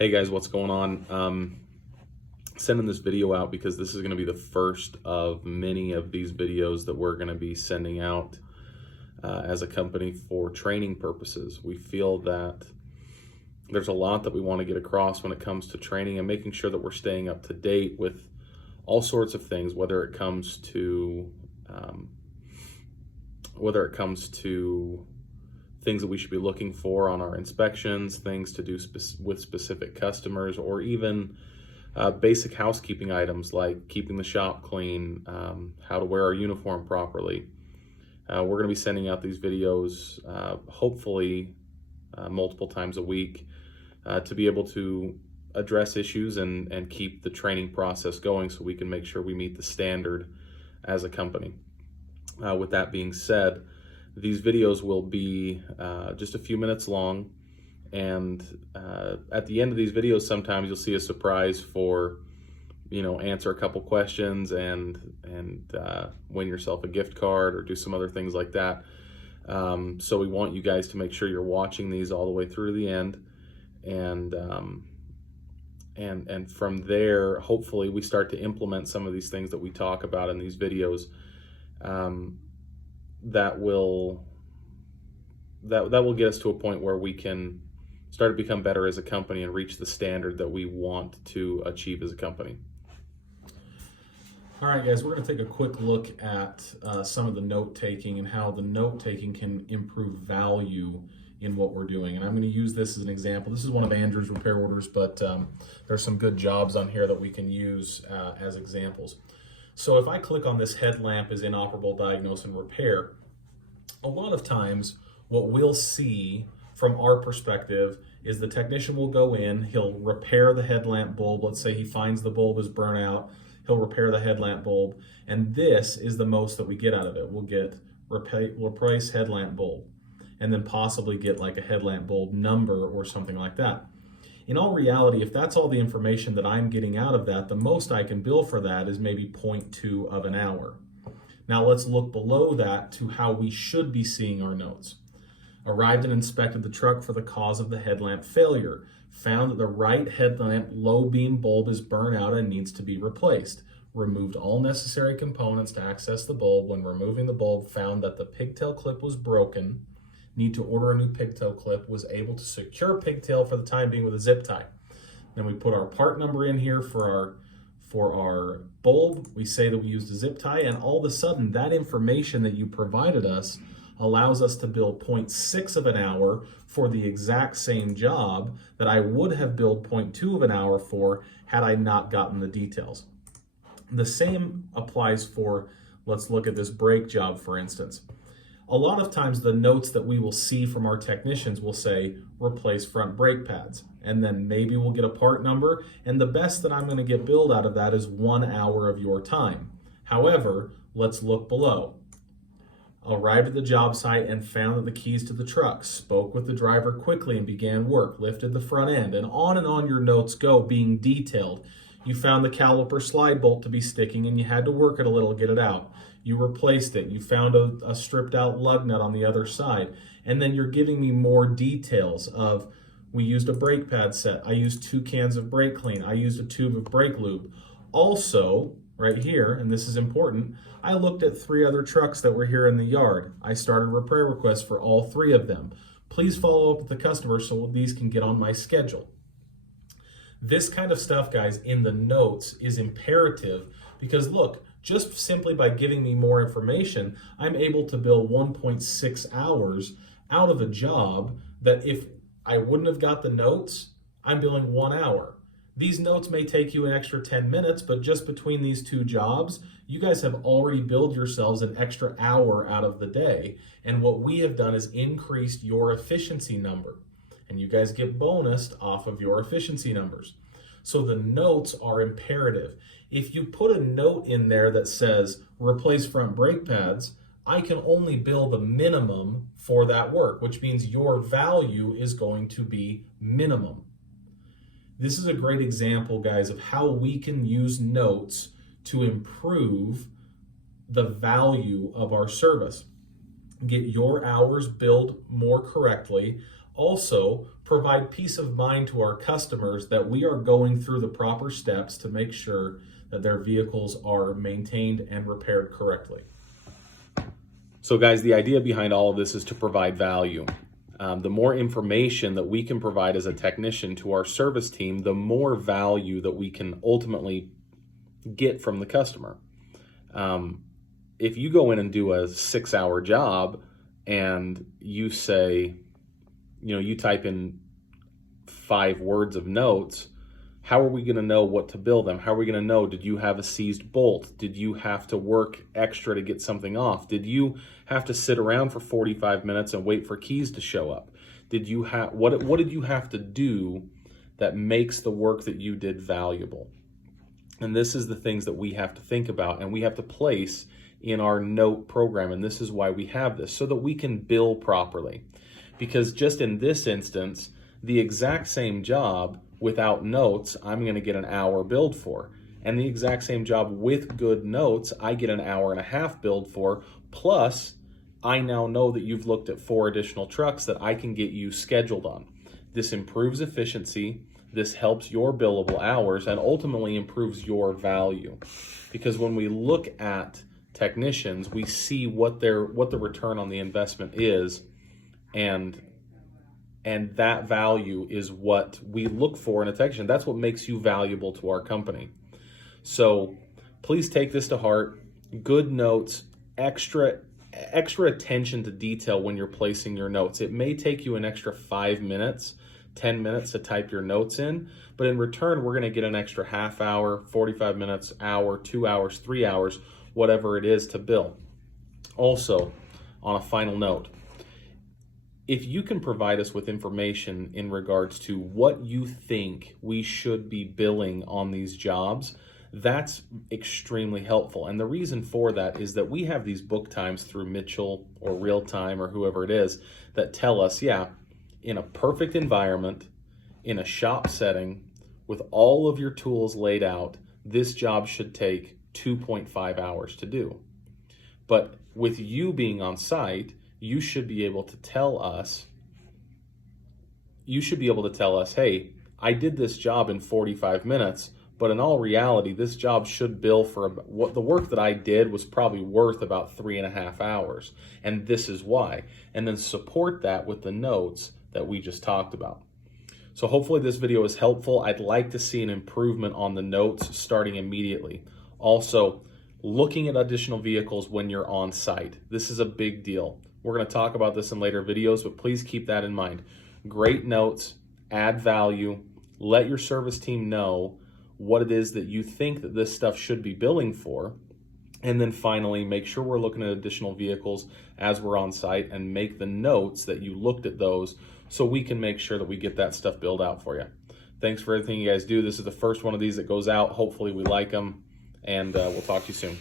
Hey guys, what's going on? Sending this video out because this is going to be the first of many of these videos that we're going to be sending out as a company for training purposes. We feel that there's a lot that we want to get across when it comes to training and making sure that we're staying up to date with all sorts of things, whether it comes to things that we should be looking for on our inspections, things to do with specific customers, or even basic housekeeping items like keeping the shop clean, how to wear our uniform properly. We're going to be sending out these videos hopefully multiple times a week to be able to address issues and keep the training process going so we can make sure we meet the standard as a company. With that being said, these videos will be just a few minutes long, and at the end of these videos sometimes you'll see a surprise for, answer a couple questions and win yourself a gift card or do some other things like that. So we want you guys to make sure you're watching these all the way through the end, and from there hopefully we start to implement some of these things that we talk about in these videos. That will get us to a point where we can start to become better as a company and reach the standard that we want to achieve as a company. All right, guys, we're going to take a quick look at some of the note taking and how the note taking can improve value in what we're doing. And I'm going to use this as an example. This is one of Andrew's repair orders, but there's some good jobs on here that we can use as examples. So if I click on this headlamp is inoperable, diagnose and repair, a lot of times what we'll see from our perspective is the technician will go in, he'll repair the headlamp bulb. Let's say he finds the bulb is burnt out, he'll repair the headlamp bulb, and this is the most that we get out of it. We'll get replace headlamp bulb, and then possibly get like a headlamp bulb number or something like that. In all reality, if that's all the information that I'm getting out of that, the most I can bill for that is maybe 0.2 of an hour. Now let's look below that to how we should be seeing our notes. Arrived and inspected the truck for the cause of the headlamp failure. Found that the right headlamp low beam bulb is burnt out and needs to be replaced. Removed all necessary components to access the bulb. When removing the bulb, found that the pigtail clip was broken. Need to order a new pigtail clip. Was able to secure pigtail for the time being with a zip tie. Then we put our part number in here for our bulb. We say that we used a zip tie, and all of a sudden that information that you provided us allows us to bill 0.6 of an hour for the exact same job that I would have billed 0.2 of an hour for had I not gotten the details. The same applies for, let's look at this brake job for instance. A lot of times the notes that we will see from our technicians will say replace front brake pads, and then maybe we'll get a part number, and the best that I'm going to get billed out of that is 1 hour of your time. However, let's look below. Arrived at the job site and found that the keys to the truck, spoke with the driver quickly and began work, lifted the front end, and on your notes go, being detailed. You found the caliper slide bolt to be sticking and you had to work it a little to get it out. You replaced it. You found a stripped out lug nut on the other side. And then you're giving me more details of, we used a brake pad set. I used 2 cans of brake clean. I used a tube of brake lube. Also, right here, and this is important, I looked at 3 other trucks that were here in the yard. I started repair requests for all 3 of them. Please follow up with the customer so these can get on my schedule. This kind of stuff, guys, in the notes is imperative because look, just simply by giving me more information, I'm able to bill 1.6 hours out of a job that if I wouldn't have got the notes, I'm billing 1 hour. These notes may take you an extra 10 minutes, but just between these 2 jobs, you guys have already billed yourselves an extra hour out of the day. And what we have done is increased your efficiency number. And you guys get bonused off of your efficiency numbers. So the notes are imperative. If you put a note in there that says replace front brake pads, I can only bill the minimum for that work, which means your value is going to be minimum. This is a great example, guys, of how we can use notes to improve the value of our service. Get your hours billed more correctly. also provide peace of mind to our customers that we are going through the proper steps to make sure that their vehicles are maintained and repaired correctly. So guys, the idea behind all of this is to provide value. The more information that we can provide as a technician to our service team, the more value that we can ultimately get from the customer. If you go in and do a 6-hour job and you say, you type in 5 words of notes, how are we going to know what to bill them? How are we going to know, did you have a seized bolt? Did you have to work extra to get something off? Did you have to sit around for 45 minutes and wait for keys to show up? Did you have, what did you have to do that makes the work that you did valuable? And this is the things that we have to think about and we have to place in our note program. And this is why we have this, so that we can bill properly. Because just in this instance, the exact same job without notes, I'm going to get an hour billed for. And the exact same job with good notes, I get an hour and a half billed for. Plus, I now know that you've looked at 4 additional trucks that I can get you scheduled on. This improves efficiency. This helps your billable hours and ultimately improves your value. Because when we look at technicians, we see what the return on the investment is, and that value is what we look for in a technician. That's what makes you valuable to our company. So please take this to heart. Good notes, extra attention to detail when you're placing your notes. It may take you an extra 5 minutes, 10 minutes to type your notes in, but in return, we're going to get an extra half hour, 45 minutes, hour, 2 hours, 3 hours, whatever it is to bill. Also, on a final note, if you can provide us with information in regards to what you think we should be billing on these jobs, that's extremely helpful. And the reason for that is that we have these book times through Mitchell or Real Time or whoever it is that tell us, in a perfect environment, in a shop setting, with all of your tools laid out, this job should take 2.5 hours to do. But with you being on site, you should be able to tell us, hey, I did this job in 45 minutes, but in all reality, this job should bill for what the work that I did was probably worth about 3.5 hours. And this is why. And then support that with the notes that we just talked about. So hopefully this video is helpful. I'd like to see an improvement on the notes starting immediately. Also, looking at additional vehicles when you're on site. This is a big deal. We're going to talk about this in later videos, but please keep that in mind. Great notes, add value, let your service team know what it is that you think that this stuff should be billing for. And then finally, make sure we're looking at additional vehicles as we're on site and make the notes that you looked at those so we can make sure that we get that stuff billed out for you. Thanks for everything you guys do. This is the first one of these that goes out. Hopefully we like them, and we'll talk to you soon.